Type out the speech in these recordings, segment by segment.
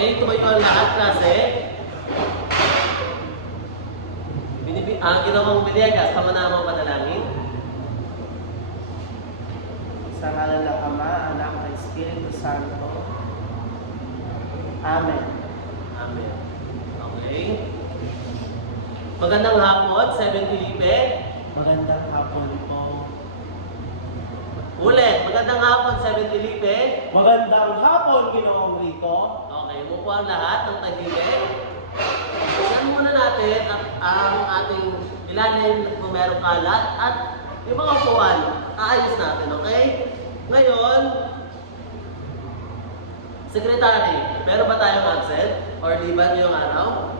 Okay, tumayo ang lahat klase. Ginawang Villegas, pamana mo panalangin. Sa ngalan ng Ama, Anak, at Espiritu Santo. Amen. Amen. Okay. Magandang hapon, 7 Felipe. Magandang hapon po. Ulit, magandang hapon, 7 Felipe. Magandang hapon, Ginoong Rico. Okay, umupo ang lahat ng tahimik. Tingnan muna natin ang ating ilalim kung merong kalat at yung mga upuan, aayos natin, okay? Ngayon, Secretary, meron ba tayong absent? Or liban yung araw?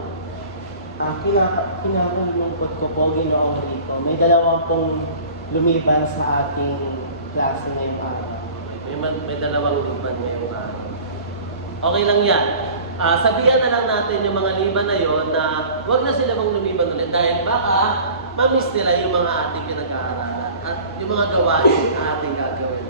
Kinakalungkot ko po, Ginoong Rico. May dalawang pong lumiban sa ating klase ngayong araw. May dalawang liban ngayong araw. Okay lang yan. Sabihan na lang natin yung mga liban na yon na huwag na sila mong lumiban ulit dahil baka mamiss nila yung mga ating pinag-aaralan at yung mga gawain na ating gagawin.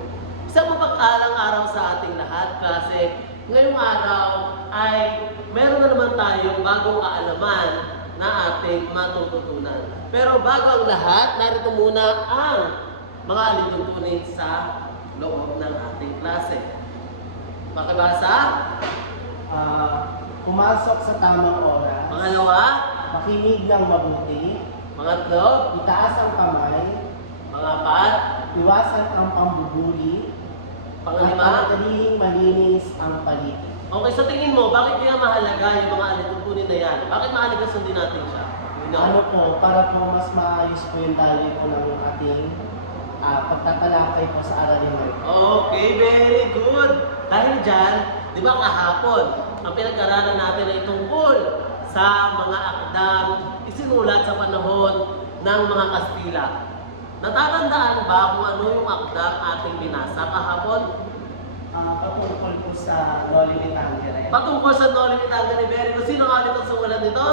Isang mapag-alang araw sa ating lahat kasi ngayong araw ay meron na naman tayong bagong kaalaman na ating matututunan. Pero bago ang lahat, narito muna ang mga alituntunin sa loob ng ating klase. Makabasa? Pumasok sa tamang oras. Pangalawa? Makinig ng mabuti. Pangatlo? Itaas ang kamay. Pangapat? Iwasan ang pambubuli. Pangalima? At panadalihing malinis ang paligid. Okay, sa tingin mo, bakit kaya mahalaga yung mga alituntunin na yan? Bakit mahalaga sundin natin siya? Ano po, para po mas maayos po yung daloy po ng ating pagtatalakay po sa aralin na ito. Okay, very good. Dahil dyan, di ba kahapon, ang pinag-aralan natin ay tungkol sa mga akdang isinulat sa panahon ng mga Kastila. Natatandaan ba kung ano yung akdang ating binasa kahapon? Patungkol po sa Noli Me Tangere. Patungkol sa Noli Me Tangere, very good. Sino nga ulit ang sumulat nito?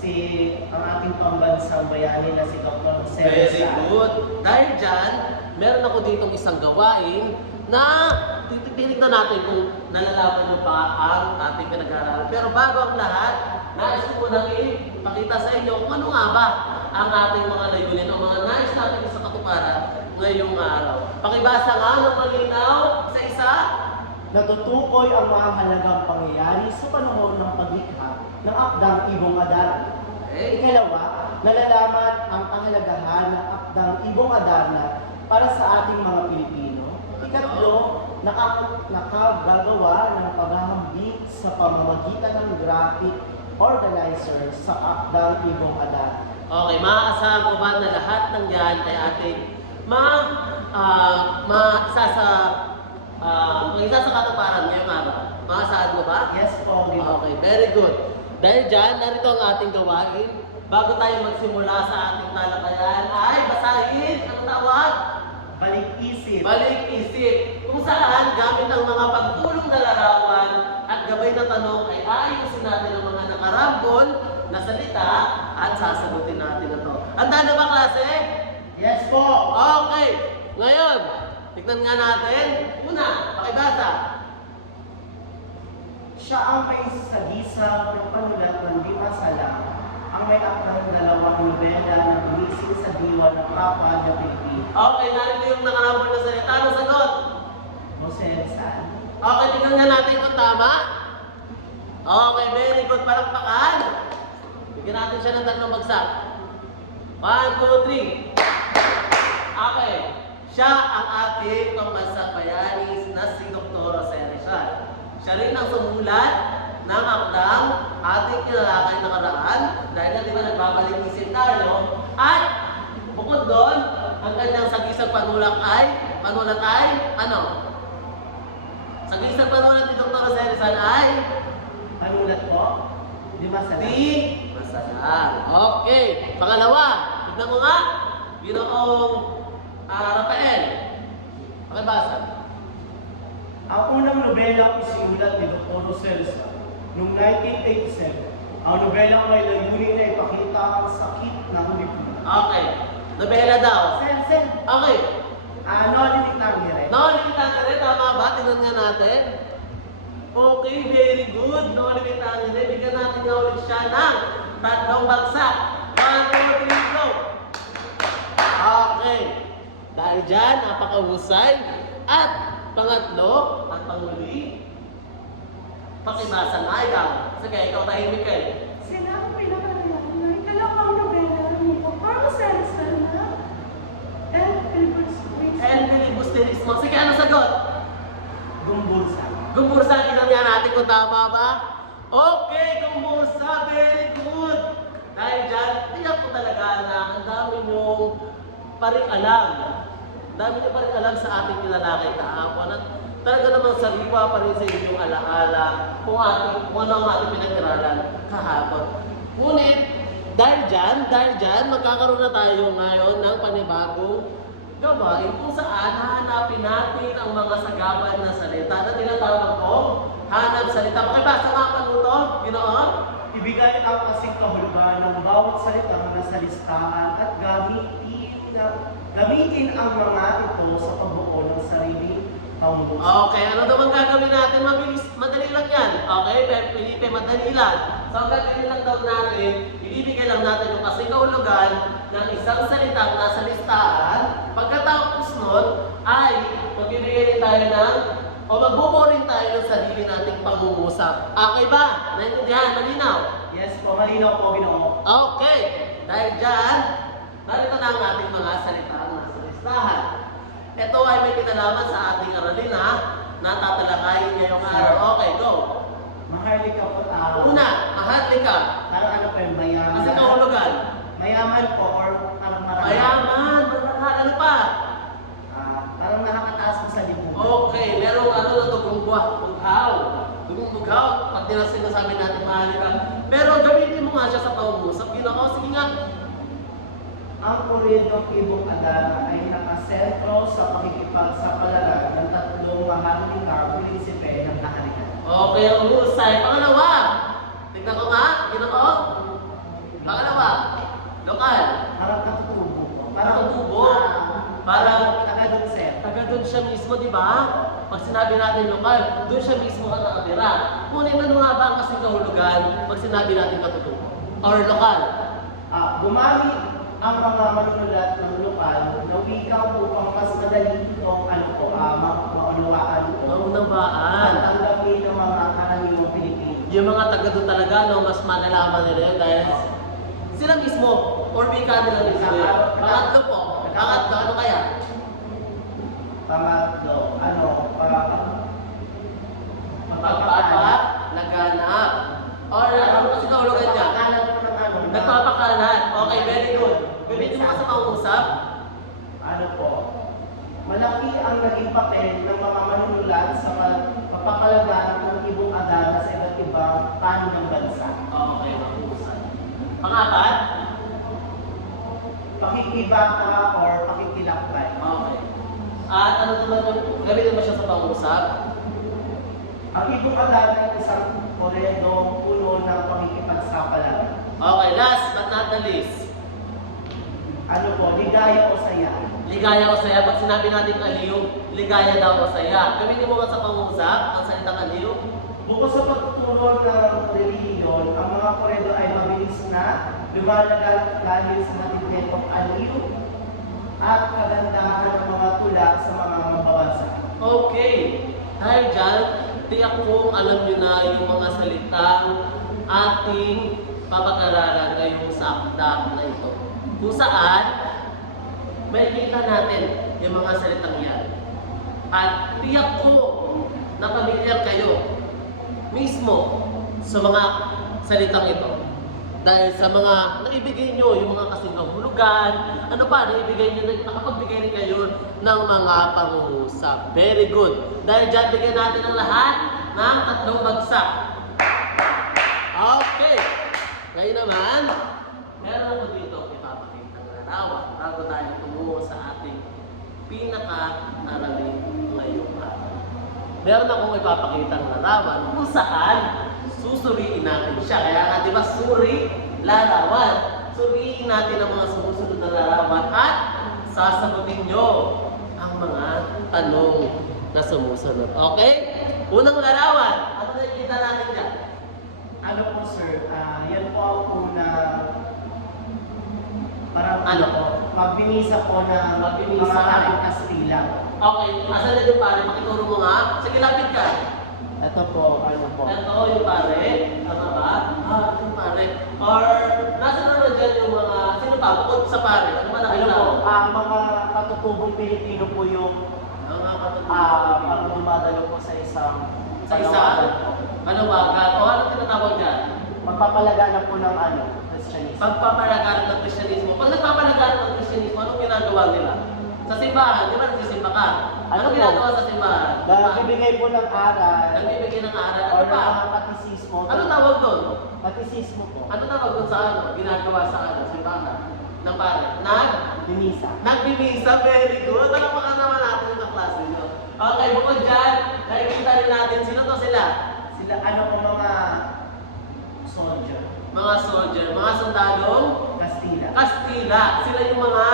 Ang ating pambansang bayani na si Dr. Jose Very Rizal. good. Dahil dyan, meron ako ditong isang gawain na titignan natin kung nalalaman nyo pa ang ating pinag-aaralan. Pero bago ang lahat, nais ko munang ipakita sa inyo kung ano nga ba ang ating mga layunin o mga nais natin sa katuparan ngayong araw. Pakibasa nga ng malinaw sa isa. Natutukoy ang mga halagang pangyayari sa panahon ng paglikha ng akdang Ibong Adarna. Okay. Ikalawa, nalalaman ang kahalagahan ng akdang Ibong Adarna para sa ating mga Pilipino. Ikatlo, nakagagawa ng paghahambing sa pamamagitan ng graphic organizer sa akdang Ibong Adarna. Okay, maaasahan ko ba na lahat ng yan ay ating isa sa katuparan ngayong araw? Maasahan mo ba? Yes po, Okay, very good. Dahil dyan, narito ang ating gawain. Bago tayo magsimula sa ating talakayan ay basahin ang tawag Balik-isip. Balik-isip, kung saan gamit ang mga pagtulong na larawan at gabay na tanong ay ayusin natin ang mga nakarambol na salita at sasagutin natin ito. Handa na ba, klase? Yes po. Okay. Ngayon, tignan nga natin. Una, pakibasa. Siya ang may sagisag ng panulat ng Lima Salang, ang may akdang dalawang nobela na gumising sa diwa ng kapwa niya Pilipino. Okay, narito yung nakarambol na salita. Ano sagot? Jose Rizal. Okay, tignan nga natin kung tama. Okay, very good. Palakpakan. Bigyan natin siya ng tatlong bagsak. 1, 2, 3. Okay. Siya ang ating pambansang bayani na si Dr. Jose Rizal. Siya rin ang sumulat ng akdang ating kinalakay na karaan dahil na di ba nagbabalik-isip tayo. At bukod doon, ang kanyang sagisag panulat ay ano? Sagisag panulat ni Dr. Jose Rizal ay Panulat po? Lima Salang. di masalang. Okay. Pangalawa, tignan mo nga. Ginoong Rafael. Pakibasa. Ang unang nobelang isinulat ni Dr. Jose Rizal noong 1987. Ang nobelang may layunin na ipakita ang sakit ng lipunan. Okay. Nobela daw. Sen. Okay. Noli Me Tangere. Nakikita ka rin, tama ba? Tingnan nga natin. Okay, very good. No limit ang nila. Bigyan natin nga ulit siya ng 3 bagsak. 1, 2, 3, go! Okay. Dahil dyan, napakahusay. At pangatlo, at panghuli, pakibasa na ikaw. Sige, ikaw tahimik kayo. Sila ang pinakalaman na ikalawang nobela ni Carlos Elson na El Filibusterismo. El Filibusterismo. Sige, ano sagot? Gumbursa. Gumbursa, kinamyan natin kung tama ba? Okay, Gumbursa, very good. Dahil dyan, tiyak ko talaga na ang dami niyong paring alam. Ang dami niyo paring alam sa ating nilalakay kahapon. At talaga naman sariwa pa rin sa inyong alaala kung ano ang ating pinag-aralan kahapon. Ngunit, dahil dyan, magkakaroon na tayo ngayon ng panibagong gawain kung saan hahanapin natin ang mga sagabal na salita na tinatawag ko, hanap salita. Pakibasa mga panuto, Ginoon? Ibigay ang kasing kahulugan ng bawat salita na nasa listahan at gamitin ang mga ito sa pagbuo ng sariling pamumuso. Okay, ano naman gagawin natin? Mabilis, madali lang yan. Okay, Felipe, madali lang. So, ang gagawin lang daw natin, ibibigay lang natin yung kasing kahulugan ng isang salitang nasa listahan. Pagkatapos nun, ay magbibigay rin tayo ng, o magbubuo rin tayo ng sarili nating pangungusap. Okay ba? Naintindihan? Malinaw? Yes po, malinaw po, Ginoo. Okay, dahil dyan, narito na ang ating mga salitang nasa listahan. Ito ay may kinalaman sa ating aralin na tatalakayin ngayong araw. Okay, go. Maharlika po tao. Una, maharlika. Parang ano po yung mayaman. Kasi kahulugan. Mayaman po or parang marami. Mayaman, ano pa? Parang nakakataas po sa lipunan. Okay, merong ano na ito, bughaw. Bughaw, pag sinasabi natin maharlika. Pero gamitin mo nga siya sa pangungusap. Ginoo, sige nga. Ang Koreedong Ibong Adana ay nakasentro sa pakikipagsapalaran ng 3 maharlikang prinsipe ng kaharian. Okay, ang husay. Pangalawa. Tignan ko nga, Ginoo. Pangalawa, lokal. Parang katutubo. Katutubo? Parang- tagadun set. Taga doon siya mismo, di ba? Pag sinabi natin lokal, doon siya mismo ang nakatira. Ngunit ano nga ba ang kasing kahulugan pag sinabi natin katutubo? Or lokal? Gumamit ang mga manunulat ng lokal na wika upang mas madali itong maunawaan ko. Maunawaan. At tanggapin ng mga karaniwang Pilipino. Yung mga taga doon talaga, no, mas malalaman nila yun dahil sila mismo, or wika nila mismo yun. Pangatlo po, pangatlo, ano kaya? Pangatlo, Pagpapalaganap. Or ano kasi kahulugan niya? Pagpapakalat po ng Nagpapakalat. Okay, very good. Gamitin mo sa pangusap. Ano po? Malaki ang naging papel ng mga manunulat sa pagpapalaganap ng ibong Adana sa iba't ibang panig ng bansa. Okay, pangusap. Pangapat? Pakikibaka or pakikilakbay. Okay. At ano naman yung gamitin mo siya sa pangusap? Ang ibong Adana ay isang koredong puno ng pakikipagsapalaran. Okay, last but not the least. Ano po? Ligaya o saya. Ligaya o saya. Pag sinabi natin aliw, ligaya daw o saya. Gamitin mo nga sa pangusap ang salitang aliw. Bukod sa pagtuturo ng relihiyon, ang mga koredo ay mabilis na lumalagat dahil sa natitipong aliw at kagandahan ng mga tula sa mga mababansa. Okay. Dahil dyan, tiyak kong alam nyo na yung mga salitang ating papag-aralan ngayong sa akda na ito. Kung saan, may kita natin yung mga salitang yan. At tiyak ko na pamilyar kayo mismo sa mga salitang ito. Dahil sa mga naibigay nyo, yung mga kasing kahulugan, ano pa, naibigay nyo, nakapagbigay rin kayo ng mga pangungusap. Very good. Dahil dyan, bigyan natin ang lahat ng 3 bagsak. Okay. Ngayon naman, meron ako dito ipapakita ng larawan bago tayo tumungo sa ating pinaka-aralin ngayong araw. Meron akong ipapakita ng larawan kung saan susuriin natin siya. Kaya nga, di ba, suri, larawan. Suriin natin ang mga sumusunod na larawan at sasagutin nyo ang mga tanong na sumusunod. Okay? Unang larawan. Ano nakikita natin dyan? Ano po sir, yan po ang una, parang Ano? po, magbinisa po na Magbinisa. mga ating Kastila. Okay, asan na yung pare? Pakituro mo nga. Sige, lapit ka. Ito po, ano po. Ito yung pare. Tama ba? Yung pare. Or, nasa naman dyan yung mga, sino pa? Bukod sa pare. Ano ba Ano nakita po, mo? mga katutubong Pilipino po yung parang dumadalo po sa isang Sa isa? panawagan po. Panawagan. O ano tinatawag dyan? Magpapalaganap po ng Christianism. Pagpapalagaran ng Kristyanismo. Pag nagpapalagaran ng Kristyanismo, anong ginagawa nila? Sa simbahan, di ba nagsisimba ka? Anong Ano po? ginagawa sa simbahan? Nagbibigay po ng aral, Nagbibigay ng aral. or Ano pa? ng katisismo. Ano tawag doon? Katisismo po. Ano tawag doon sa ano? Ginagawa sa ano? Simbahan? Ng pare? Binisa. Nagbibisa, very good. Alam mga naman natin yung klase nyo. Okay, bukod dyan, nakikita rin natin, sino to sila? Sila, ano po mga soldier. Mga soldier, mga sundalong Kastila. Kastila. Sila yung mga,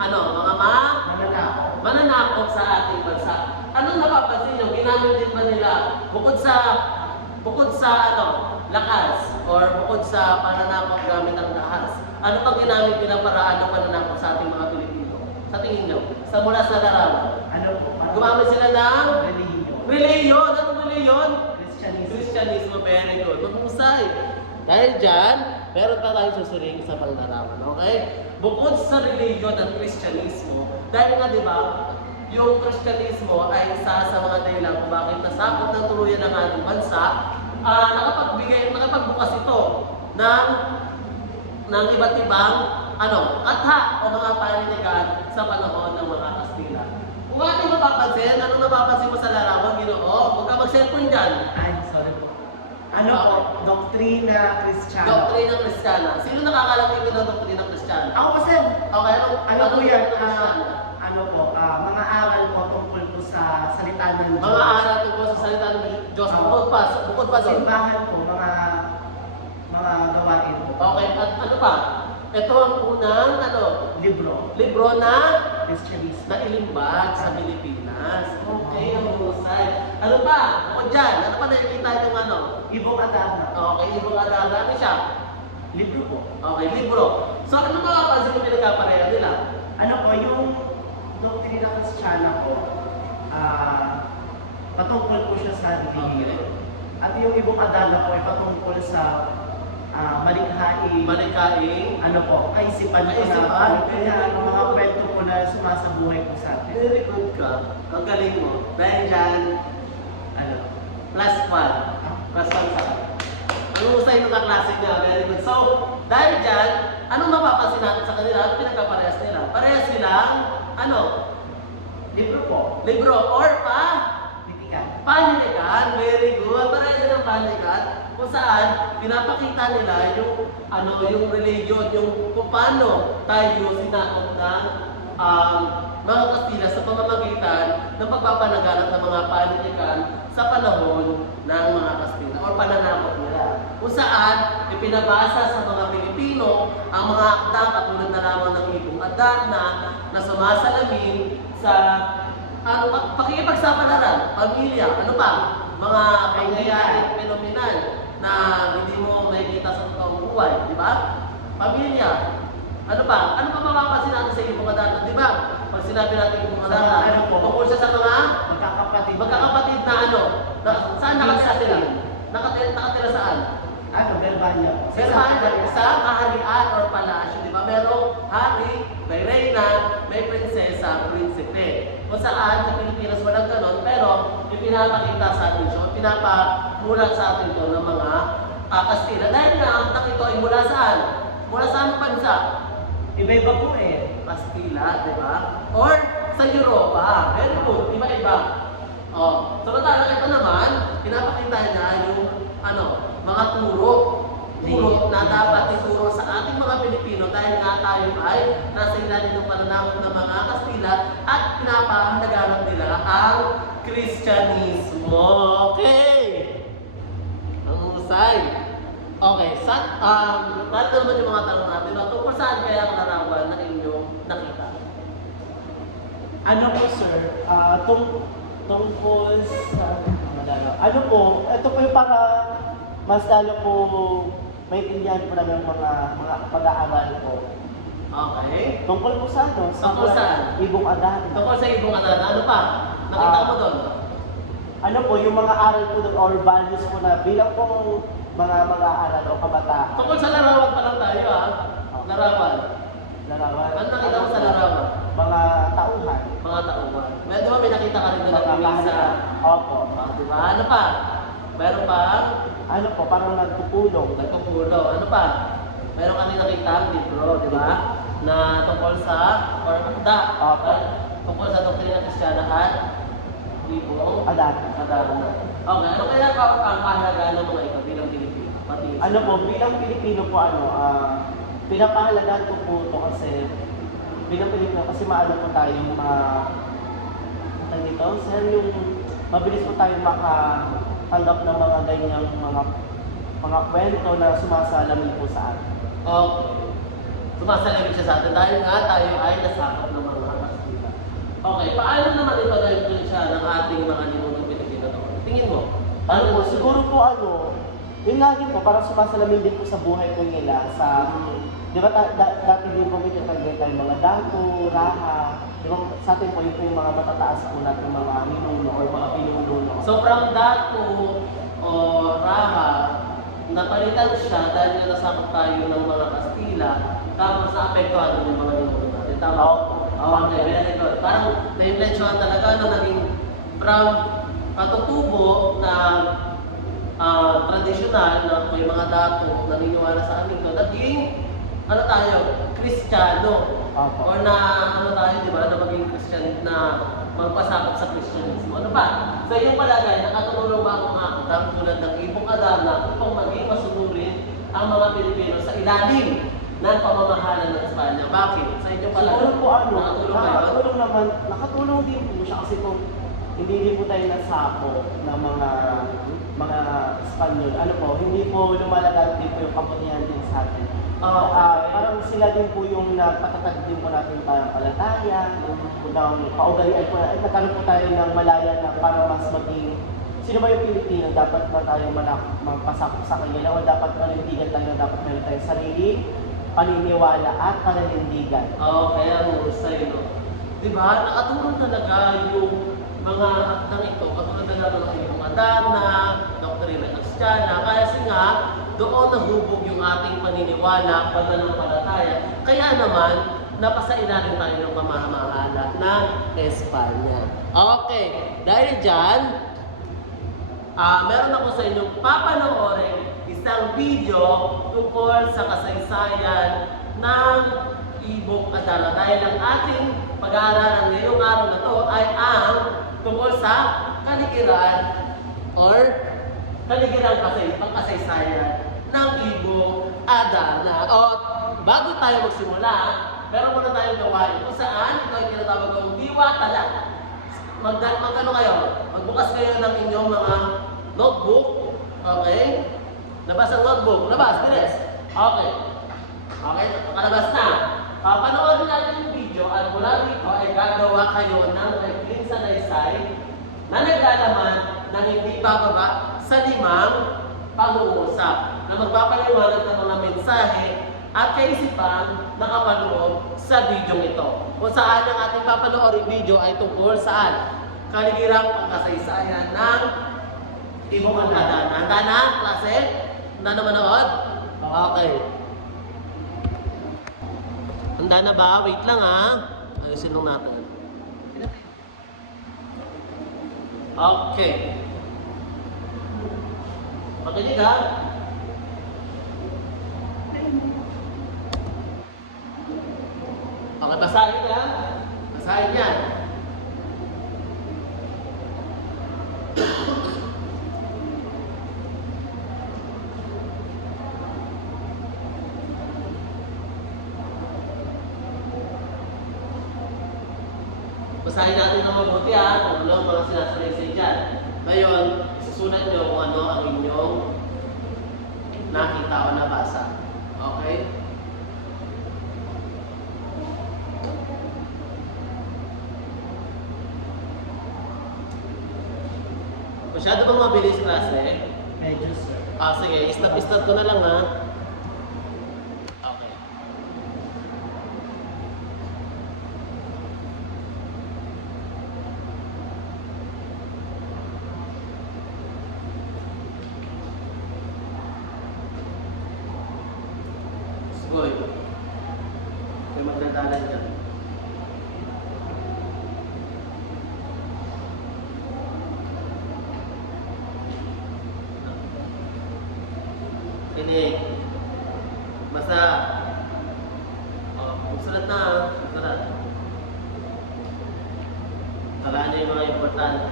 mga Mananako. mananakop sa ating bansa. Anong napapansin nyo? Ginamit din ba nila, bukod sa lakas, or bukod sa pananakop gamit ang lahas, ano pang ginamit nila paraan ng pananakop sa ating mga Pilipino? Sa tingin nyo? Sa mula sa larawan. Ano po? Gumamit sila ng Religion. reliyon. Anong reliyon? Christianism. Kristyanismo, very good. Mahusay. Dahil dyan, meron pa tayong susuling sa panglarawan. Okay? Bukod sa reliyon at Kristyanismo, dahil nga di ba, yung Kristyanismo ay isa sa mga dahilan kung bakit nasakop ng tuluyan ng ating bansa, nakapagbukas ito ng iba't ibang katha o mga paninigan sa panahon ng mga Kastila. Kung ating mapapansin, anong napapansin mo sa larawan, Ginoo? Huwag ka mag-cellphone dyan. Ay, sorry po. Ano po? Doktrina Kristiyana. Doktrina Kristiyana. Sino nakakalam dito ng Doktrina Kristiyana? Ako po sir. Okay, Ano po yan? Doktrina Kristiyana? Mga aral po tungkol po sa salita ng Diyos. Mga aral tungkol sa salita ng Diyos. Bukod pa doon. Simbahan po, mga gawain po. Okay, at ano pa? Ito ang unang libro na Christianism. nailimbag sa Pilipinas. Okay, ang husay. Ano pa? Bukod dyan, ano pa nakikita yung Ibong Adana. Okay, ibang adara. Ano siya? Libro po. Okay, libro. So, ano makapansin yung pinagkapareha nila? Ano po, yung Doktrina Kristiyana po, patungkol po siya sa religion. At yung Ibong Adana po ay patungkol sa Malikaing. ano po, kaisipan po Kaisipan. kaya ang mga kwento po na sumasabuhay po sa atin. Very good ka. Ang galing mo. Dahil dyan, plus one. Plus one sa ang husay ng kaklase niya. Very good. So, dahil dyan, anong mapapansin natin sa kanila? Ano pinagkaparehas nila? Parehas silang, Libro po, libro or titikan. paninikan. Very good. Parehas silang paninikan kung saan pinapakita nila yung religion, yung kung paano tayo sinakop ng mga Kastila sa pamamagitan ng pagpapalaganap ng mga paninikan sa panahon ng mga Kastila o pananakop nila. Kung saan ipinabasa sa mga Pilipino ang mga akda katulad na lamang ng Ibong Adana na sumasalamin sa pakikipagsapalaran, pamilya, mga pangyayari, phenomenal na hindi mo makikita sa totoong buhay, di ba? Pamilya. Ano pa mapapansin natin sa Ibong Adana, di ba? Pag sinabi natin Ibong Adana, tungkol siya sa mga magkakapatid na saan nakatira sila? Nakatira saan? Berbanya. Sa kaharian or palasyo, di ba? Merong hari, may reyna, may prinsesa, prinsipe. Kung saan sa Pilipinas walang ganon, pero ipinapakita sa atin siya, pinapamulat sa atin ito ng mga Kastila. Dahil nga, ang tak ito ay mula saan? Mula saan bansa? Iba-iba po eh. Kastila, di ba? Or sa Europa. Very good, iba-iba. Samantalang ito naman, pinapakita niya yung mga turo na dapat ituro sa ating mga Pilipino dahil nga tayo ay nasa ilalim ng pananakop ng mga Kastila at pinapahalaganap nila ang Kristyanismo. Okay! Ang husay. Okay, narito naman yung mga tanong natin. Tungkol saan kaya ang larawan na inyong nakita? Ano po sir, tungkol sa ano po, ito po yung para mas lalo po maintindihan po namin mga pag-aaral po. Okay. Tungkol po sa ano? Tungkol saan? Ibong Adan. Tungkol sa ibong adana, ano pa? Nakita mo doon? Ano po, yung mga aral po doon or values po na bilang po mga mag-aaral o kabataan. Tungkol sa larawan pa lang tayo Larawan. Larawan. Ano nakita mo sa larawan? Mga tauhan. Mga tauhan. Di ba may nakita ka rin doon Mga na misa? Opo. Di ba? Ano pa? Meron pa? Ano po, parang nagpupulong. Nagpupulo. Ano pa? Meron ka rin nakita ang libro, di ba? Na tungkol sa, or akda. Opo. Tungkol sa doktrina Kristiyana at ibong Adan. adana. Okay, ano kaya ang kahalagaan ng mga ito bilang Pilipino? Pati Ano po, bilang Pilipino po pinapahalagaan ko po ito kasi bilang Pilipino kasi maano po tayo dito, sir, yung mabilis po tayo makatanggap ng mga ganyang mga kwento na sumasalamin po sa atin. Sumasalamin siya sa atin dahil nga tayo ay nasakop ng mga Kastila. Okay, paano naman ipag-influensya ng ating mga ninunong Pilipino to? Tingin mo? Ano po, siguro po yun nga din po, parang sumasalamin din po sa buhay po nila di ba dati din po may tinatagay tayo mga dato, raha, di ba sa atin po yun po yung mga matataas po natin mga ninuno or mga pinuno. So from dato o raha, napalitan siya dahil nga nasakop tayo ng mga Kastila, tapos naapektuhan yung mga ninuno natin. Tama? Okay, very good. Parang na-influensyahan talaga na naging from katutubo na tradisyonal na may mga dato na naniniwala sa amin to, naging ano tayo, Kristiyano. Or na ano tayo, di ba, na maging Kristyan, na magpasakop sa Kristyanismo. Ano pa? Sa iyong palagay, nakatulong ba ang mga akdang tulad ng ibong adana upang maging masunurin ang mga Pilipino sa ilalim ng pamamahala ng Espanya? Bakit? Sa inyong palagay, Siguro po nakatulong ba yun? nakatulong naman, nakatulong din po siya kasi po hindi din po tayo nasako ng mga Espanyol. Ano po, hindi po lumalagat din po yung kabutihan din sa atin. Parang sila din po yung nagpatatag din po natin palataya, kung paugalian po na, nagkaroon po tayo ng malaya na para mas maging, sino ba yung Pilipino, dapat ba tayo magpasakop sa kanila o dapat panindigan tayo, dapat meron tayong sarili, paniniwala at pananindigan. Kaya ang husay, no? Diba, nakatulong talaga yung mga akdang ito, katulad na ng ibong adana, doktrina Kristiyana, kasi nga, doon nahubog yung ating paniniwala, pananampalataya. Kaya naman, napasailalim tayo ng pamamahala ng Espanya. Okay, dahil dyan, meron ako sa inyong papanoorin isang video tungkol sa kasaysayan ng ibong adana. Dahil ang ating pag-aaralan ngayong araw na to ay ang tungkol sa kaligiran or pangkasaysayan ng ibong adana. O, bago tayo magsimula, meron muna tayong gawain kung saan ito ay tinatawag ng diwatala. Magkano kayo? Magbukas kayo ng inyong mga notebook. Okay? Labas ang notebook. Labas, bilis. Okay. Okay, nakalabas na. Panoorin natin yung video at mula dito ay gagawa kayo ng referring salaysay na naglalaman ng hindi bababa sa 5 pag-uusap na magpapaliwanag ng mga mensahe at kaisipan nakapaloob sa video ito. Kung saan ang ating papanoorin video ay tungkol saan? Kaligirang pangkasaysayan ng ibong adana. Handa na, klase? Handa na manood? Okay. Handa na ba? Wait lang ayusin lang natin. Okay. Makinig Okay, basahin ka. Basahin yan. Basahin natin ng mabuti kung ano ang mga sinasalaysay dyan. Ngayon, isusulat nyo kung ano ang inyong nakita o nabasa. Okay? Masyado bang mabilis klase? Medyo, sir. Sige, stop ko na lang ha. Okay. Boy, may magdadalan dyan. Kinig. Basta. Magsulat na ha. Magsulat. Talaan niyo yung mga importante.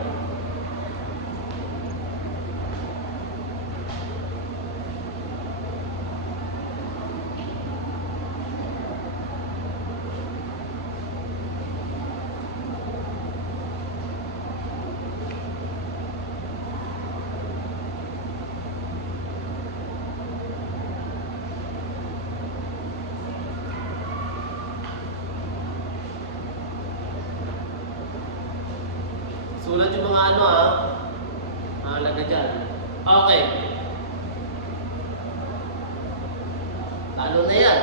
Sulat yung mga ano ha. Mahalaga dyan. Okay. Ano na yan?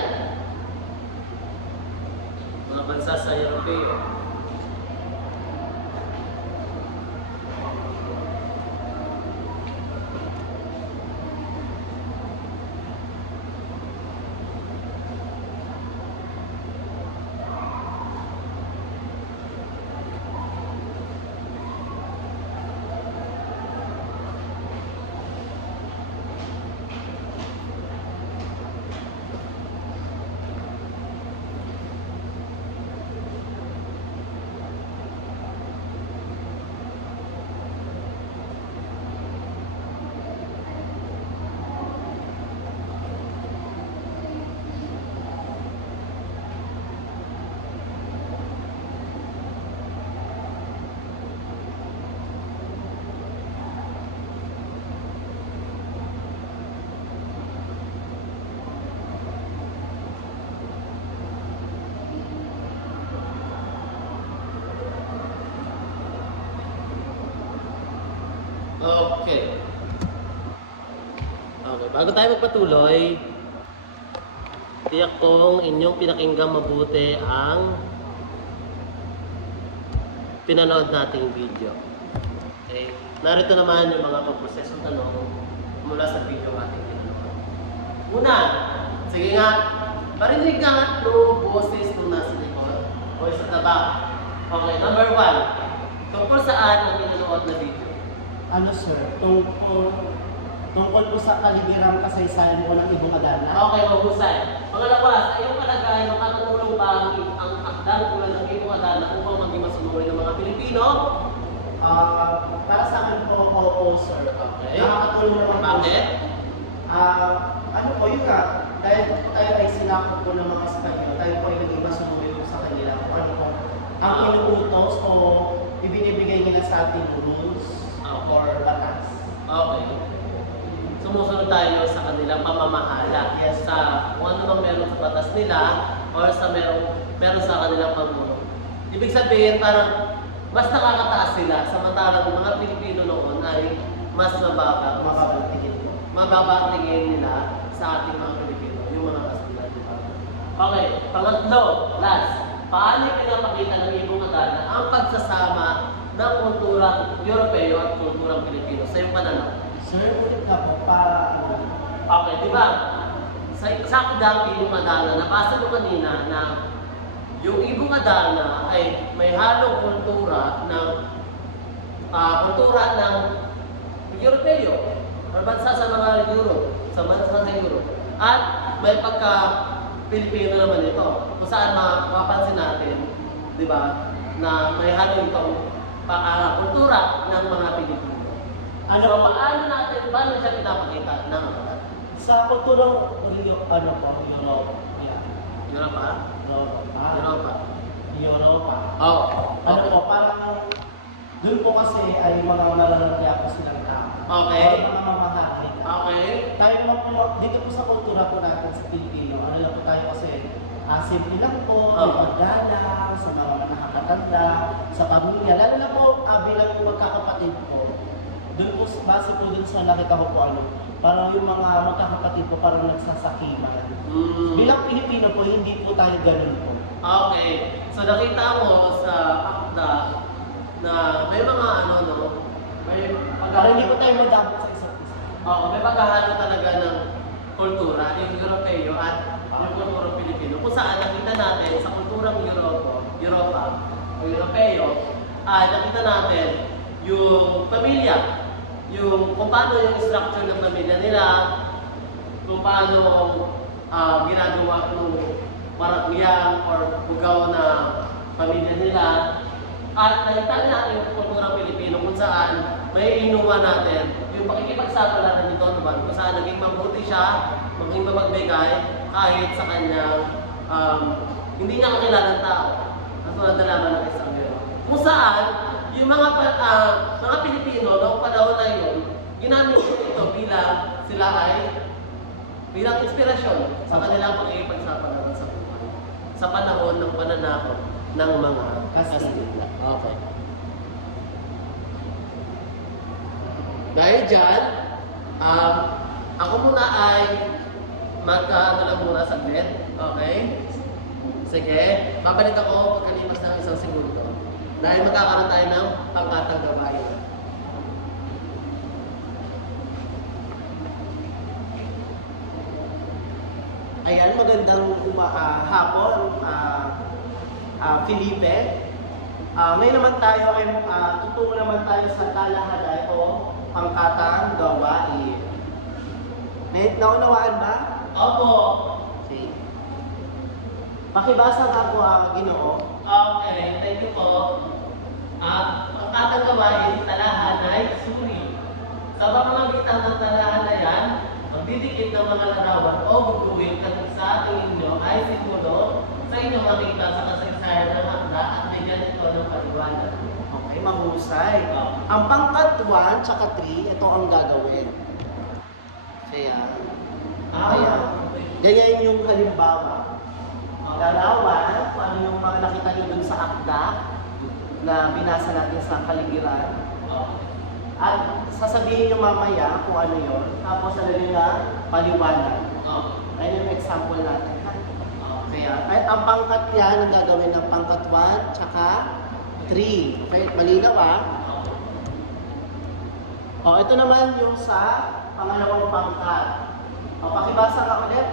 Mga bansa sa Europeo. Okay. Okay, bago tayo magpatuloy, tiyak kong inyong pinakinggan mabuti ang pinanood nating video. Okay. Narito naman yung mga pagprosesong tanong mula sa video ating pinanood. Una, sige nga, parinig ka nga no boses nung nasa likod o sa taba. Okay, number 1. Tungkol saan ang pinanood na video? Ano, sir? Tungkol po sa kalibirang kasaysayan mo ng Ibong Adana. Okay, mahusay. Pangalawa, sa iyong palagay, makatutulong ba ang akdang tulad ng Ibong Adana upang maging masunurin ng mga Pilipino? Para sa akin po, oo, sir. Okay. Nakakatulong naman po. Bakit? Ano po, yun nga, dahil tayo ay sinakot po ng mga Espanyol, tayo po ay naging masunurin po sa kanila. Ano po, ang inuutos o ibinibigay nila sa ating rules or batas. Okay. Sumusunod tayo sa kanilang pamamahala. Yes. Sa kung ano bang meron sa batas nila or sa meron sa kanilang pamuno. Ibig sabihin, parang mas nakakataas sila samantalang mga Pilipino noon ay mas mababa. Mababa ang tingin nila sa ating mga Pilipino, yung mga kasulat. Okay, pangatlo, last. Paano pinapakita ng Ibong Adana ang pagsasama ng kultura Europeo at kulturang Pilipino sa iyong pananaw? Sir, ulit na po para Okay, di ba? Sa akdang Ibong Adana, nabasa mo kanina na yung Ibong Adana ay may halong kultura ng Europeo or bansa sa mga Europe, sa bansa sa Europe. At may pagka Pilipino naman ito. Kung saan mapapansin natin, di ba, na may halong itong kultura ng mga Pilipino. Paano siya pinapakita ng aklat? sa pagtulong Europa. Yan. Europa? Europa. Europa. Oh, Ano okay. po, parang doon po kasi ay mga malalagya po silang tao. Okay. Ay mga mamahalin. Okay. Tayo naman po, dito po sa kultura po natin sa Pilipino, ano lang po tayo kasi, simple lang po, magdala, sa mga nakakatanda, sa pamilya, lalo na po bilang magkakapatid po. doon po, base po doon sa nakita ko po parang yung mga magkakapatid po parang nagsasakiman. Bilang Pilipino po, hindi po tayo ganun po. Okay. So nakita mo sa akda na may mga may Para hindi po tayo mag-abot sa isa't isa. Oo, may paghahalo talaga ng kultura, yung Europeo at yung kulturang Pilipino. Kung saan nakita natin sa kulturang Europa o Europeo, nakita natin yung pamilya, kung paano yung structure ng pamilya nila, kung paano ginagawa ng marakyang or bugaw na pamilya nila. At nakita natin yung kulturang Pilipino kung saan may inuwa natin yung pakikipagsapalaran ni Donovan, kung saan naging mabuti siya, maging magbigay kahit sa kanyang hindi niya kakilalang tao. Katulad na naman ng isang yun. Kung saan, yung mga Pilipino noong panahon na yun, ginamit ko ito bilang inspirasyon sa kanilang pakikipagsapalaran sa buhay. Sa panahon ng pananakop ng mga Kastila. Okay. Dahil dyan, ako muna ay lang muna saglit. Okay? Sige. Babalik ako pagkalipas ng 1 segundo. Dahil magkakaroon tayo ng pangkatang gawain. Ayan, magandang hapon, Felipe. Ngayon naman tayo ay tutungo naman tayo sa talahaday o pangkatang gawain. Naunawaan ba? Opo. Okay. Pakibasa nga po, Ginoo. Okay, thank you po. Pangkatang gawain, talahanay, suri. Sa pamamagitan ng talahanay, magdidikit ng mga larawan o bubuin kung sa tingin nyo ay siguro sa inyong makita sa kasaysayan ng akda at bigyan ito ng paliwanag. Okay, mahusay. Ang pangkat 1 tsaka 3, ito ang gagawin. Kaya, ayan. Ganyan yung halimbawa. Larawan, kung ano yung mga nakita nyo dun sa akda na binasa natin sa kaligiran. At sasabihin nyo mamaya kung ano yun, tapos sabihin na paliwanag. Ayun yung example natin. Kaya, kahit ang pangkat yan, ang gagawin ng pangkat 1, tsaka 3. Okay, malinaw ito naman yung sa pangalawang pangkat. Pakibasa nga ulit.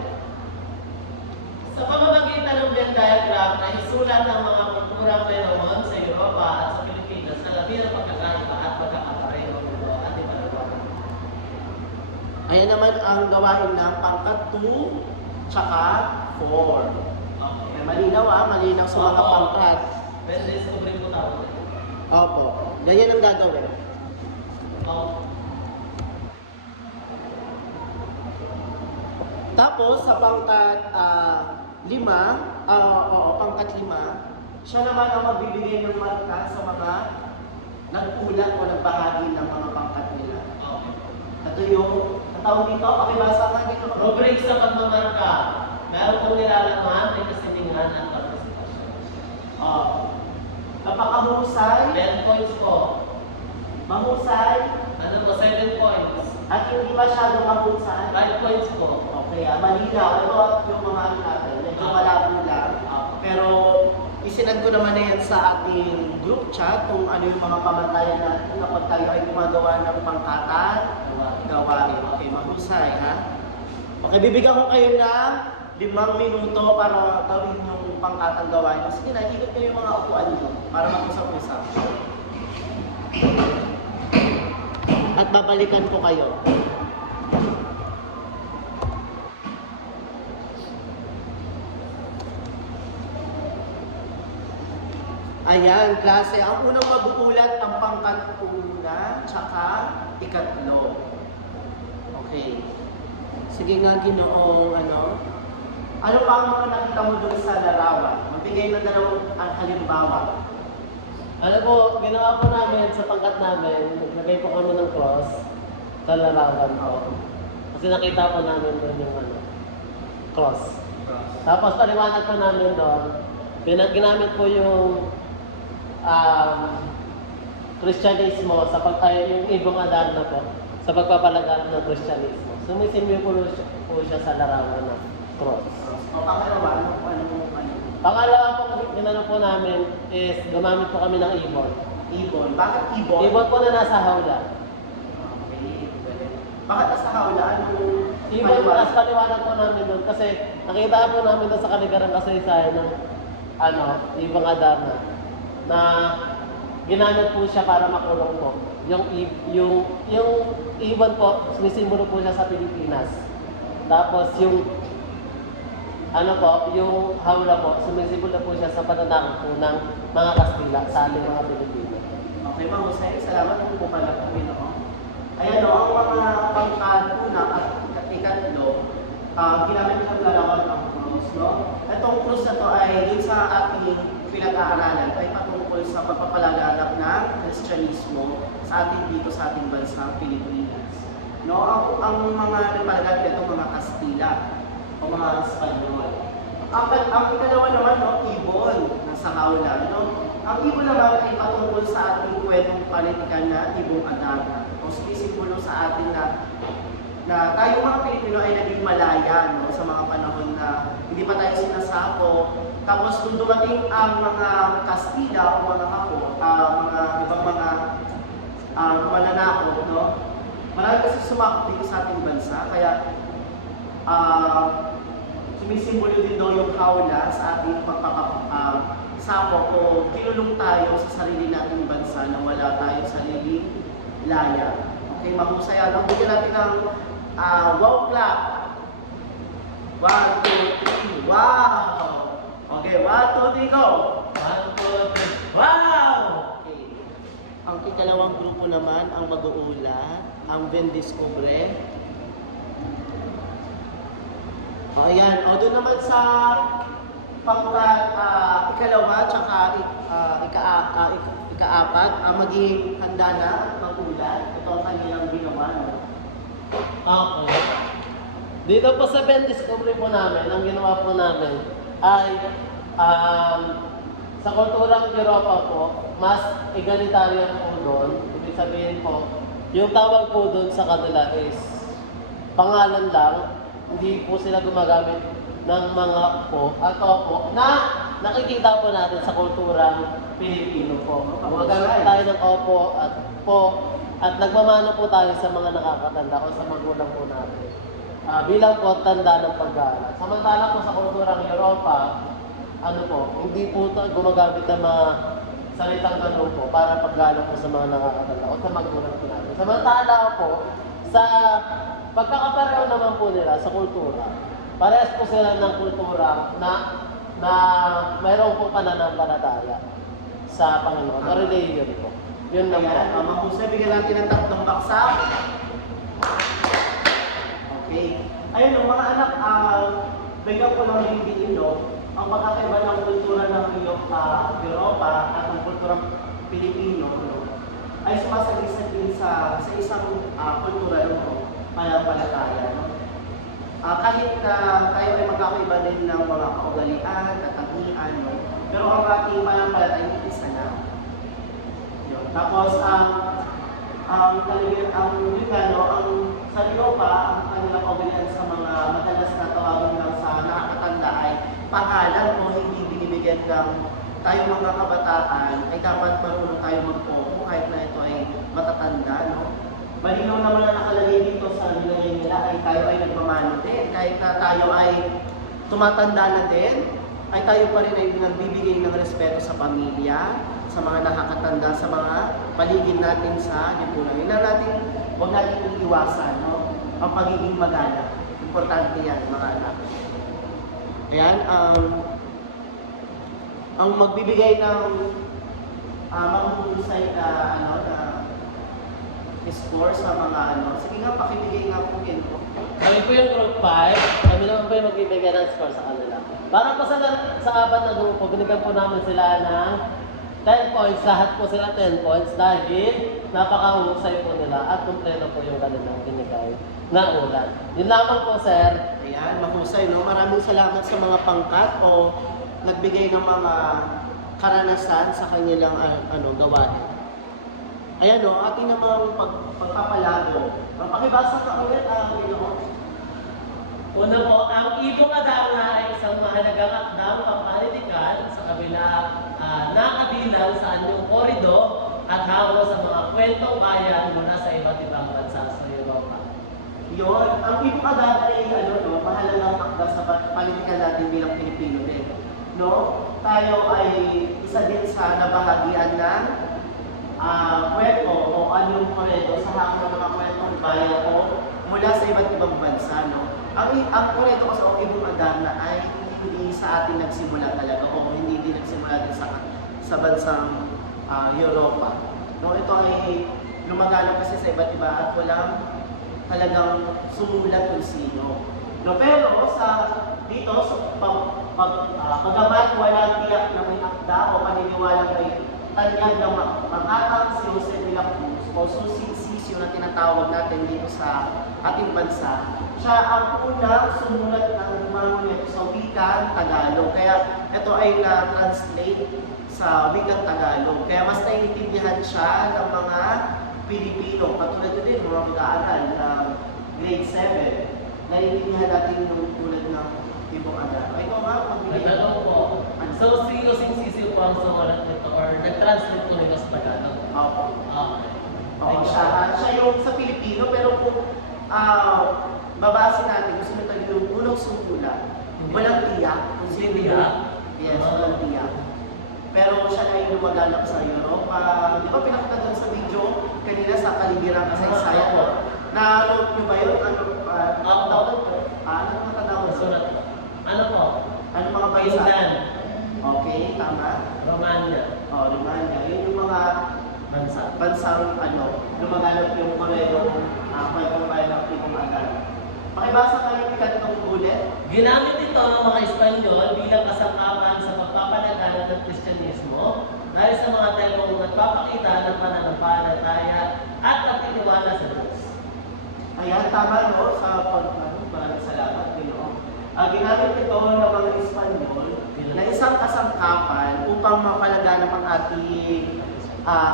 Sa pamamagitan ng Venn diagram na isulat ang mga kulturang meron sa Europa at sa Pilipinas na labi ng pagkakaiba at pagkakapareho nito at ipalawagan. Ayan naman ang gawain ng pangkat 2 tsaka 4. Okay. Malinaw malinaw sa mga pangkat. Pwede discovery po tawag. Opo, ganyan ang gagawin. Tapos sa pangkat 5, pangkat 5, siya naman ang magbibigay ng marka sa mga nag-ulat o nagbahagi ng mga pangkat nila. Ito yung tawag dito, pakibasa nga dito. Rubric sa pagmamarka. Meron pong nilalaman, may kasiningan at partisipasyon. Napakahusay, 10 points po. mahusay, Ano po, 7 points. at hindi masyadong mahusay. 5 points po. Okay, malinaw. Ito yung mga ano natin, medyo malabo lang. Pero isinad ko naman na yan sa ating group chat kung ano yung mga pamantayan natin kapag tayo ay gumagawa ng pangkatan, gawain. Okay, mahusay Okay, bibigyan ko kayo ng 5 minuto para gawin yung pangkatang gawain. Sige na, ikot kayo yung mga upuan nyo para mag-usap-usap. At babalikan ko kayo. Ayan, klase. Ang unang mag-uulat ang pangkat 1, tsaka 3. Okay. Sige nga, Ginoong ano pa ang mga nakita mo doon sa larawan? Magbigay ng dalawang halimbawa. Ano po, ginawa po namin sa pangkat namin, naglagay po kami ng cross sa larawan ko. Kasi nakita po namin doon yung cross. Tapos paliwanag po namin doon, ginamit po yung Kristyanismo, yung ibong Adarna po, sa pagpapalaganap ng Kristyanismo. Sumisimbolo po siya sa larawan ng cross. O pangalawa, ano? Pangalawa po, ginano po namin is gumamit po kami ng ibon. Ibon. Bakit ibon? Ibon po na nasa hawla. Okay. Bakit nasa hawla? Anong Ibon po, as paliwanag po namin doon kasi nakita po namin doon sa kaligarang kasaysayan ng ibang Adarna na ginamit po siya para makulong po. Yung ibon po, sumisimbolo po siya sa Pilipinas. Tapos yung yung hawla po, sumisimbolo po siya sa pananakot po ng mga Kastila sa ating mga Pilipino. Okay, Ma'am Jose, salamat po pala po, Pinoon. Ayan o, ang mga pangkaduna at ikatlo, ginamit ng larawan ang krus, no? Itong krus na to ay dun sa ating pinag-aaralan ay patungkol sa pagpapalaganap ng Kristyanismo sa ating dito sa ating bansa, Pilipinas. No, ang mga nagpalaganap nito mga Kastila o mga Espanyol. Ang ikalawa naman, no, ibon nasa hawla, no? Ang ibon naman ay patungkol sa ating kwentong panitikan na ibong Adarna. O sinisimbolo sa atin na tayo mga Pilipino ay naging malaya, no, sa mga panahon na hindi pa tayo sinasako. Tapos kung dumating ang mga Kastila o mga Hapon, mga ibang mga mananakop, no, marami kasi sumakop dito sa ating bansa. Kaya sumisimbolo din daw yung hawla sa ating pagpapasako o kinulong tayo sa sarili nating bansa na wala tayong sariling laya. Okay, mahusay. Bigyan natin ng wow clap. 1, 2, 3, wow! Okay, 1, 2, 3, go! 1, 2, 3, wow! Okay. Ang ikalawang grupo naman, ang mag-uula, ang Vendiscobre. O ayan, o doon naman sa ikalawa, tsaka ikaapat, maging handa na mag-ulan. Ito ang kanilang ginawa. No? Okay. Dito po sa Vendiscobre po namin, ang ginawa po namin ay sa kulturang Europa po, mas egalitarian po doon. Ibig sabihin po, yung tawag po doon sa kanila is pangalan lang. Hindi po sila gumagamit ng mga po at opo na nakikita po natin sa kulturang Pilipino po. Gumagamit tayo ng opo at po at nagmamano po tayo sa mga nakakatanda o sa magulang po natin. Bilang po tanda ng paggalang. Samantala po sa kulturang Europa, hindi po gumagamit ng mga salitang ganun po para paggalang po sa mga nakakatanda o sa magulang po natin. Samantala po, sa pagkakapareho naman po nila sa kultura, parehas po sila ng kultura na mayroon po pananampalataya sa Panginoon, o religion po. Yun lang po. Mahusay, bigyan natin ng tatlong baksak. Okay. Ayun, mga anak, bigyan ko lang yung diin, no? Ang pagkakaiba ng kultura ng Europa at ng kulturang Pilipino, no, ay sumasagisag din sa isang kultura ng pananampalataya. No? Kahit na tayo ay magkakaiba din ng mga kaugalian, katangian, no? Pero ang ating pananampalataya ay isa na. Yun. Tapos, ang sa Europa, ang kanilang kaugalian sa mga madalas na tawagin lang sa nakakatanda ay pangalan o hindi binibigyan ng tayo mga kabataan ay dapat marunong tayo magpopo kahit na ito ay matatanda, no? Malinaw naman na nakalagay dito sa nilagay nila ay tayo ay nagmamano din. Kahit na tayo ay tumatanda na din, ay tayo pa rin ay nagbibigay ng respeto sa pamilya, sa mga nakakatanda, sa mga paligid natin sa lipunan. Huwag natin iiwasan, no? Ang pagiging magalang. Importante yan, mga anak. Ayan, ang magbibigay ng mahuhusay na score sa mga sige nga, pakibigay nga po yun po. Kami po yung group 5, kami naman po yung magbibigay ng score sa kanila. Para po sa apat na grupo, binigyan po namin sila ng 10 points. Lahat po sila 10 points dahil napakahusay po nila at kumpleto po yung kanilang binigay na ulan. Yun lamang po, sir. Ayan, mahusay, no? Maraming salamat sa mga pangkat o nagbigay ng mga karanasan sa kanilang gawain. Ayan o, ating namang pagpapalago. Pakibasa ka ulit ang Pinoon. Una po, ang Ibong Adara ay isang mahalagang akdang pampolitikal sa kabila nakabilang sa anyong korido at hawlo sa mga kwentong bayan mula sa iba't ibang bansa sa Europa. Yun, ang Ibong Adara ay mahalagang akda sa politika natin bilang Pilipino din. No? Tayo ay isa din sa nabahagian ng kwento o anong koredo sa hanggang mga kwentong bayan o mula sa iba't ibang bansa. No? Ang koredo kasi o Ibong Adara ay hindi sa atin nagsimula talaga o hindi din nagsimula din sa bansang Europa. No, ito ay lumaganap kasi sa iba't iba at walang talagang sumulat kung sino. No, pero dito sa paggamat walang tiyak na may akda o paniniwalang may tanyag ng makatang si Jose de la Cruz o Susing Sisio na tinatawag natin dito sa ating bansa. Siya ang unang sumulat ng monumento sa wikang Tagalog. Kaya ito ay na-translate sa wikang Tagalog. Kaya mas naiintindihan siya ng mga Pilipino. Katulad din mga mag-aaral na grade 7. Naiintindihan natin yung tulad ng Ibong Adara. Ikaw nga, Nagtanong po, so si Josing Sisio po ang sumulat nito or nag-translate ko nito sa Tagalog? Opo. Okay. Oo, siya yung sa Pilipino, pero kung babase natin, kung sino tayo yung unang sumula, walang tiyak. Kung sino Tiyak? Yes, walang tiyak. Pero siya na yung lumaganap sa Europa. Di ba pinakita doon sa video kanina sa Kalibirang Kasaysayan? Na-note nyo ba yun? Ano tawag ito? Ano matandaan mo? Sulat. Ano po? Ano mga bansa? Finland. Okay, tama. Romania. Romania. Yun yung mga Bansa. bansang lumaganap yung koredo kwentong bayan ng Ibong Adara. Pakibasa kayo ikatong ulit. Ginamit ito ng mga Espanyol bilang kasangkapan sa pagpapalaganap ng Kristyanismo dahil sa mga tempong nagpapakita ng pananampalataya at pagtitiwala sa Diyos. Ayan, tama no, sa maraming salamat, Pinoon. Ginamit ito ng mga Espanyol na isang kasangkapan upang mapalaganap ang ating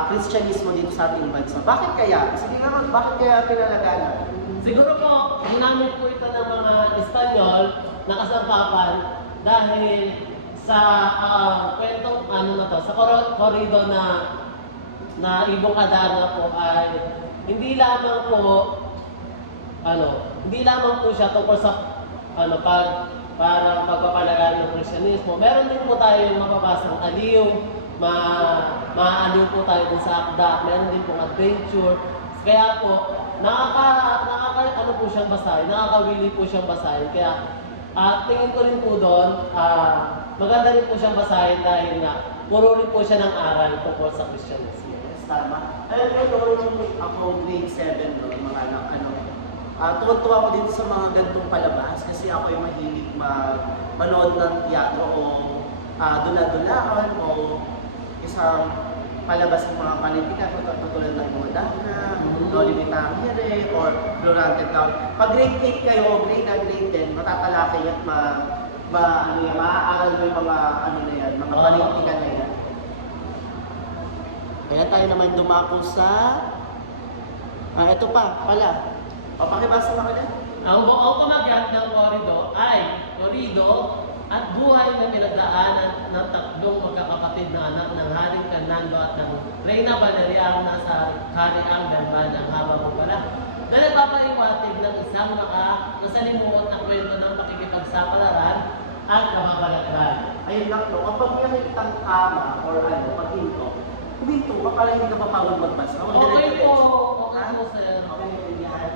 Kristyanismo dito sa ating bansa. Bakit kaya? Sige nga, bakit kaya pinalaganap? Siguro po, ginamit po ito ng mga Espanyol na kasangkapan dahil sa kwentong sa korido na Ibong Adara po ay hindi lamang po siya tungkol sa parang pagpapalaganap ng Kristyanismo. Meron din po tayong mababasang aliw, maaliw po tayo dun sa akda, meron din pong adventure. Kaya po, po siyang basahin, nakakawili po siyang basahin. Kaya tingin ko rin po doon, maganda rin po siyang basahin dahil nga, puro rin po siya ng aral tungkol sa Kristyanismo. Yes, tama. Alam mo, noong ako grade 7, mga anak, tuwan-tuwa ko dito sa mga gantong palabas kasi ako yung mahilig manood ng teatro o dula-dulaan o isang palabas ng mga panitika katulad ng Ibong Adara, Loli Mitangere, or Florante Town. Pag grade 8 kayo, grade 10, matatalakay at maaaral mo yung mga mga panitika na yan. Kaya tayo naman dumako sa ito pa pala. Pakibasa na ka. Ang buong pamagat ng korido at buhay na pinagdaanan ng tatlong magkakapatid na anak ng Haring Fernando at ng Reyna Valeria na sa Kariang Dalman ang habang pala na nagpapaliwatig ng isang nasalimuot na kwento ng pakikipagsapalaran at kababalaghan. Ayun lang no, kapag may nakikitang kama or paghinto, huminto ka para hindi ka mapagod magbasa. Okay po, sir.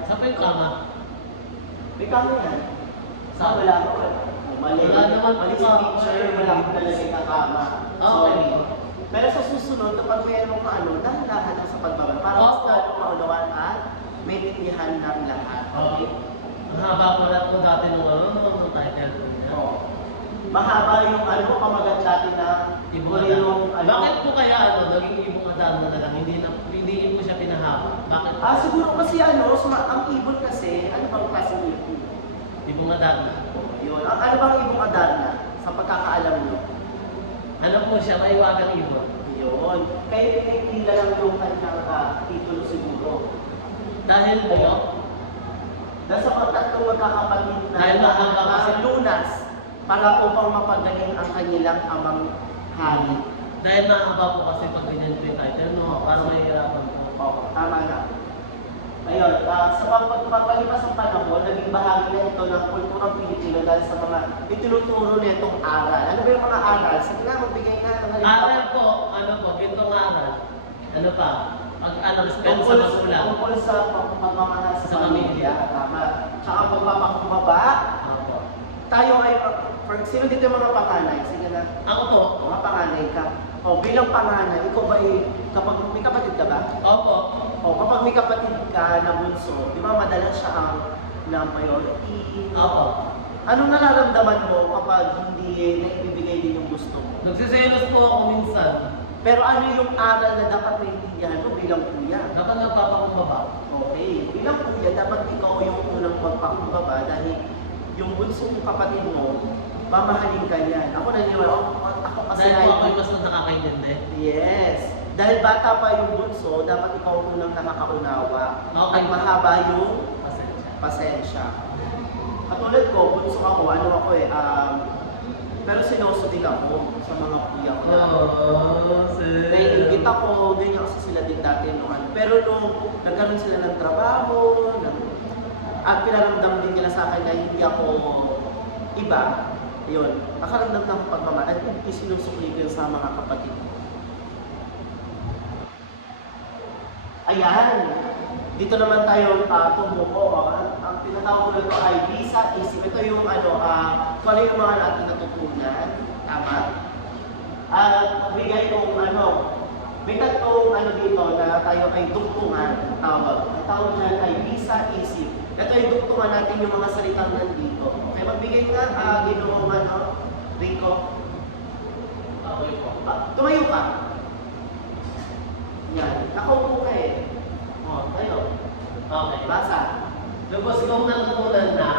Sa pa yung kama? May kama yan. Sa wala ko. Mali sa picture, wala ko talaga yung kama. Sorry. Pero sa susunod, kapag mayroon mo dahan-dahan lang sa pagbabal para mas lalo maunawaan at maintindihan ng lahat. Okay. Ang haba po na po dati nung title po niya. Mahaba yung pamagat dati na Ibong Adara. Bakit po kaya naging Ibong Adara na lang? Hindi po siya pinahaba. Bakit? Siguro kasi ang ibon kasi, ano bang klaseng ibon? Ibong Adara. Yun. Ano bang Ibong Adara sa pagkakaalam niyo? Ano po siya? Maiwagang ibon. Yun. Kaya pinipila lang yung kanyang titulo siguro. Dahil po, Nasa pagtatlong magkakapatid na Dahil mahaba kasi. lunas para upang mapagaling ang kanilang amang hari. dahil mahaba po kasi pag ganyan po yung title, no? Parang mahihirapan po. Oo, tama na. Ayun, sa pagpapalipas ng panahon, naging bahagi na ito ng kulturang Pilipino dahil sa mga itinuturo nitong aral. Ano ba yung mga aral? Sige na, magbigay na ng halimbawa. Aral po, ano po, gintong aral. Ano pa? Pag respeto sa magulang. Tungkol sa pagmamahal sa Sa pamilya. Tama. Tsaka pagpapakumbaba. Opo. Tayo ay, sino dito yung mga panganay? Sige na. Ako po, Mga panganay ka. O, bilang panganay, ikaw ba kapag may kapatid ka ba? opo. O, kapag may kapatid ka na bunso, di ba madalas siya ang na majority? Opo. Anong nararamdaman mo kapag hindi naibibigay din yung gusto mo? Nagsiselos po ako minsan. Pero ano yung aral na dapat maintindihan mo bilang kuya? Dapat nagpapakumbaba. Okay, bilang kuya, dapat ikaw yung unang magpakumbaba dahil yung bunso mong kapatid mo, mamahalin ka yan. Ako naniniwala, ako kasi Dahil po ay- ako yung mas nakakaintindi. Yes. Dahil bata pa yung bunso, dapat ikaw ang unang nakakaunawa. Okay. At mahaba yung Pasensya. pasensya. Katulad ko, bunso ako, ano ako pero sinoso din ako sa mga kuya ko. sir. Naiingit ako, ganyan kasi sila din dati nung ano. Pero nung nagkaroon sila ng trabaho, at pinaramdam din nila sa akin na hindi ako iba, yun, nakaramdam ng pagmamahal at isinusukli ko yun sa mga kapatid ko. Ayan, dito naman tayo tumuko. Ang tinatawag ko na ito ay visa isip. Ito yung kung ano yung mga natin natutunan. Tama? At magbigay itong may tatlong dito na tayo ay dugtungan tawag. Ang tawag dyan ay visa isip. Ito ay dugtungan natin yung mga salitang nandito. Okay, magbigay nga ginawang Rico. Okay po. Tumayo ka. Yan. Nakaupo ka eh. O, tayo. Okay. Basa. Lubos kong natutunan na,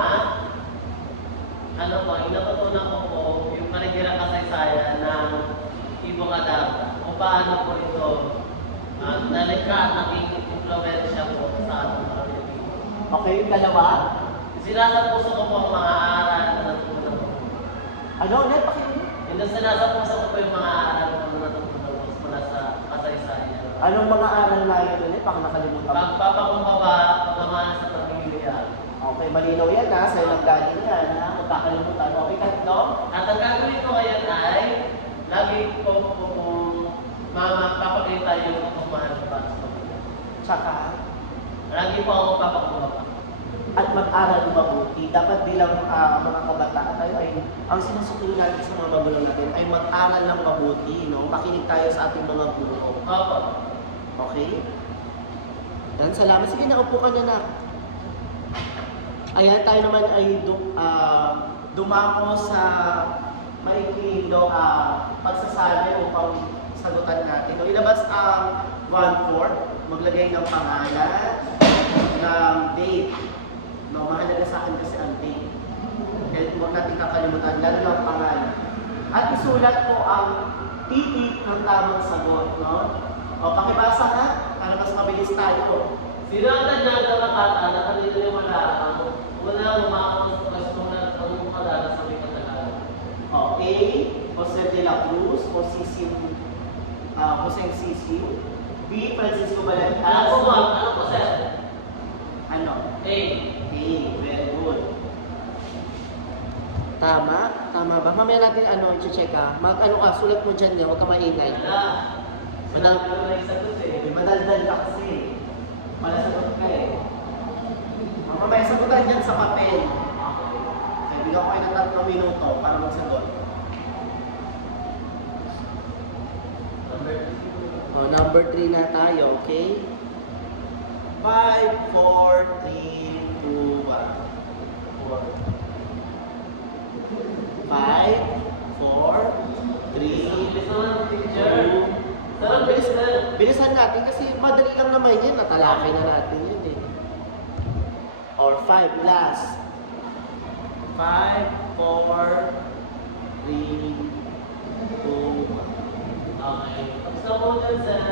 natutunan ko po yung kaligira kasaysayan ng Ibo Kadabra. Kung paano po ito naging influensya po sa ating mga Pilipino. Okay, yung dalawa. Sinasapuso ko po ang mga aral na natutunan ko. Ano? Ulit, pakinig. Yung sinasapuso ko po yung mga aral na natutunan ko mula sa kasaysayan. Anong mga aral na yun ulit? Baka nakalimutan mo. Pagpapakumbaba, pagmamahal sa pamilya. Okay, malinaw yan ha. Sa'yo lang galing yan ha. Magkakalimutan. Okay, katlo? At ang gagawin ko ngayon ay, lagi ko po papakita yung pagmamahal ko para sa pamilya. Tsaka, Lagi po ako papakumbaba. at mag-aral mabuti. Dapat bilang mga kabataan tayo ay, ang sinusukulo natin sa mga magulang natin ay mag-aral ng mabuti. No? Makinig tayo sa ating mga guro. Opo. Okay? Yan, salamat. Sige, naupo ka na. Ayan, tayo naman ay dumako sa maikling pagsasabi upang sagutan natin. No, ilabas ang 1/4, maglagay ng pangalan, ng date. No, mahalaga sa akin kasi ang date. Kaya huwag natin kakalimutan, lalo ng pangalan. At isulat ko ang titik ng tamang sagot. No? O, pakibasa na, para mas mabilis tayo. Sinatad na ang nakata na kanina yung wala lumakot kasi muna ang kadala sa may katagalan. O, A, Jose de la Cruz, o Jose Sisiu. B, Francisco Balancas. Alam ko ma'am, ano po sir? Ano? A. A, very good. Tama? Tama ba? Mamaya natin i-check ka. Sulat mo dyan yan, huwag ka maingay. Wala. Sinabi ko na isagot eh. Madaldal ka kasi. Malasagot ka eh. Mamaya sagutan dyan sa papel. Okay, bigyan ko kayo ng 3 minuto para magsagot. O, number 3 na tayo, okay? 5, 4, 3, 2, 1. 5, 4, 3, Bilis naman, teacher. 2, Sir, bilis na. bilisan natin kasi madali lang naman yan. Natalakay na natin yun eh. Or 5, last. 5, 4, 3, 2, 1. Okay. Tapos na po dyan, sir.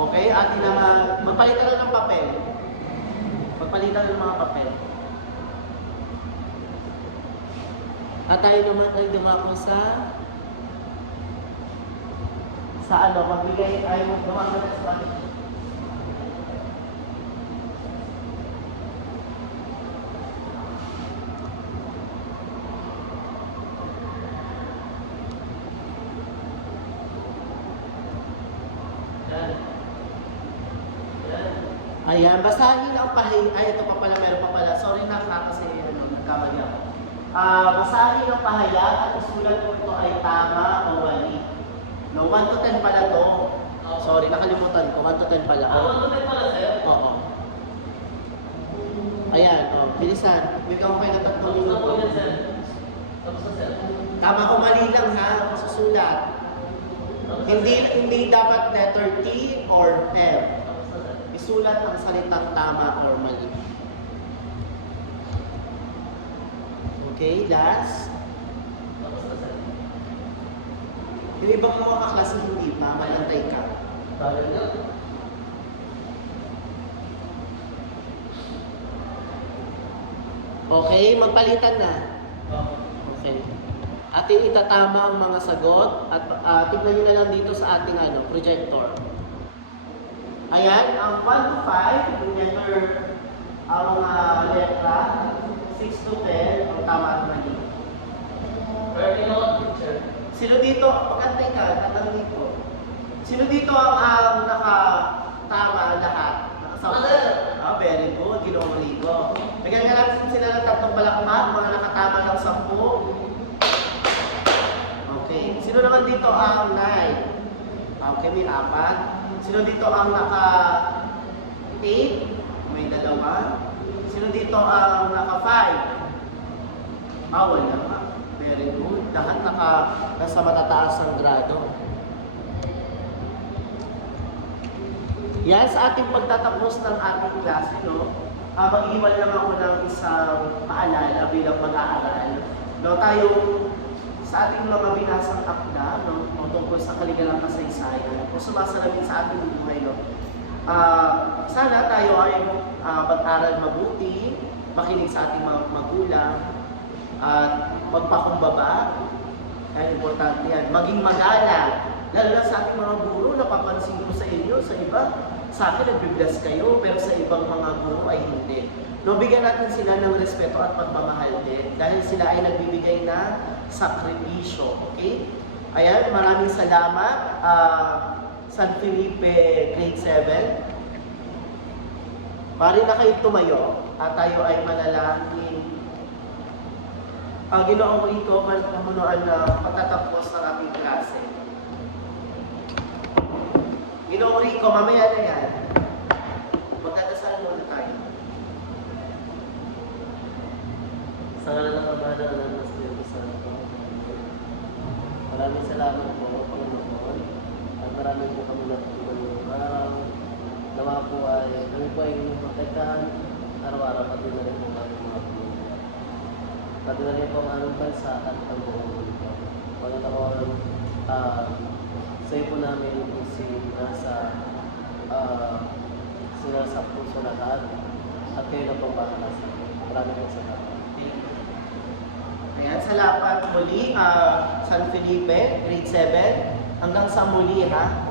Okay, atin naman, magpalitan lang ng papel. Magpalitan ng mga papel. At tayo naman ay dumako sa ano, magbigay ay dumako na sa Yan. Yan. Ayan, basahin ang ay ito pa pala, meron pa pala. Sorry na kasi nagkamali ako. Basahin ang pahayag at isulat kung ito ay tama o mali. No, 1 to 10 pala to. Sorry, nakalimutan ko. 1 to 10 pala. Ano na pala, sir? Oo. Ayan, bilisan. Bigyan ko kayo ng 3 Tapos na po minuto. yan, sir. Tapos na, sir. Tama o mali lang ha, susulat. Hindi dapat letter T or F. Tapos na, sir. Isulat ang salitang tama or mali. Okay, last. Tapos na, sir. Yung ibang mga kaklase hindi pa, malantay ka. Sabi nga. Okay, magpalitan na. Okay. Okay. Ating itatama ang mga sagot at tignan nyo na lang dito sa ating projector. Ayan, ang 1 to 5, yung letter, ang mga letra, 6 to 10, ang tama at mali. Pwede na ako, teacher. Sino dito, pagkantay ka, tatanong dito. Sino dito ang nakatama lahat? Mother! Very good, Ginoong Rigo. Bigyan nga natin sila ng 3 palakpak, mga nakatama ng 10. Okay. Sino naman dito ang 9? Okay, may 4. Sino dito ang naka-8? May 2. Sino dito ang naka-5? Wala nga. Very good. Lahat nasa matataas ang grado. Yan, sa ating pagtatapos ng ating klase, no? Mag-iwan lang ako ng isang paalala bilang mag-aaral. No, tayong sa ating mga binasang akda, no, tungkol sa kaligalang kasaysayan, o sumasalamin sa ating buhay, no? Sana tayo ay mag-aral mabuti, makinig sa ating mga magulang, at magpakumbaba. Kaya importante yan. Maging magalang. Lalo na sa ating mga guro, napapansin ko sa inyo, sa iba, sa akin nagbibless kayo, pero sa ibang mga guro ay hindi. No, bigyan natin sila ng respeto at pagmamahal din dahil sila ay nagbibigay na sakripisyo. Okay? Ayan, maraming salamat. San Felipe Grade 7. Pari na kayo tumayo at tayo ay manalangin. Ginoong Rico, mamunuan na patatapos ng ating klase. Ginoong Rico, mamaya na yan. Magdadasal muna tayo. Sa ngalan ng Ama ng Anak ng Espiritu Santo. Maraming salamat po, Panginoon. At maraming po kami natulungan ngayong araw. Nawa po ay kami po ay inyong protektahan. Araw-araw pati na rin po kami mga pamilya. Pati na rin po ang aming bansa at ang buong mundo. Panginoon, sa iyo po namin si nasa sa puso lahat at kayo na pong bahala sa akin. Maraming po salamat. Ayan, salamat muli, San Felipe, grade 7. Hanggang sa muli ha.